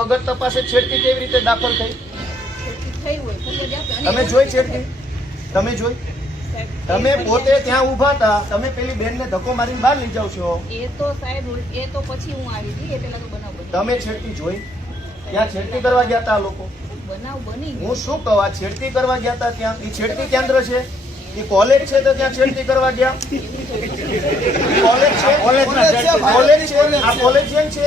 વગર તપાસે છેડતી કેવી રીતે દાખલ થઈ તમે જોઈ છેડતી તમે જોઈ તમે પોતે ત્યાં ઉભા હતા તમે પેલી બેન ને ધક્કો મારીને બહાર લઈ જાવ છો એ તો સાહેબ એ તો પછી હું આવી હતી એ પહેલા તો બનાવ તમે છેડતી જોઈ ત્યાં છેડતી કરવા ગયા હતા લોકો બનાવ બની હું શું કહું આ છેડતી કરવા ગયા હતા ત્યાં એ છેડતી કેન્દ્ર છે એ કોલેજ છે તો ત્યાં છેડતી કરવા ગયા કોલેજ છે કોલેજ છે આ કોલેજ છે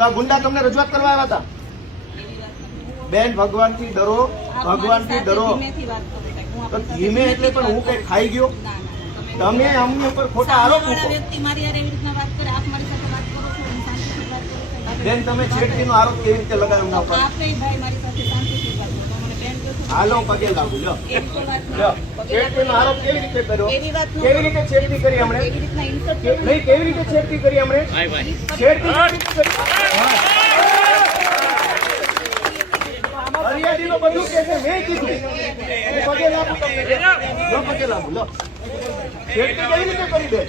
તો આ ગુંડા તમને રજૂઆત કરવા આવ્યા હતા બેન ભગવાનથી ડરો ભગવાનથી ડરો તો ધીમે એટલે પણ હું કઈ ખાઈ ગયો તમે અમની ઉપર ખોટા આરોપ બેન તમે છેડતીનો આરોપ કેવી રીતે લગાવ્યો હાલો પગે લાગુ લો છેડતીનો આરોપ કેવી રીતે કર્યો કેવી રીતે છેડતી કરી હમણે નહીં કેવી રીતે છેડતી કરી હમણે છેડતી છે મેં કીધું પગે લાગુ પગે લાગુ લો કેવી રીતે કરી દે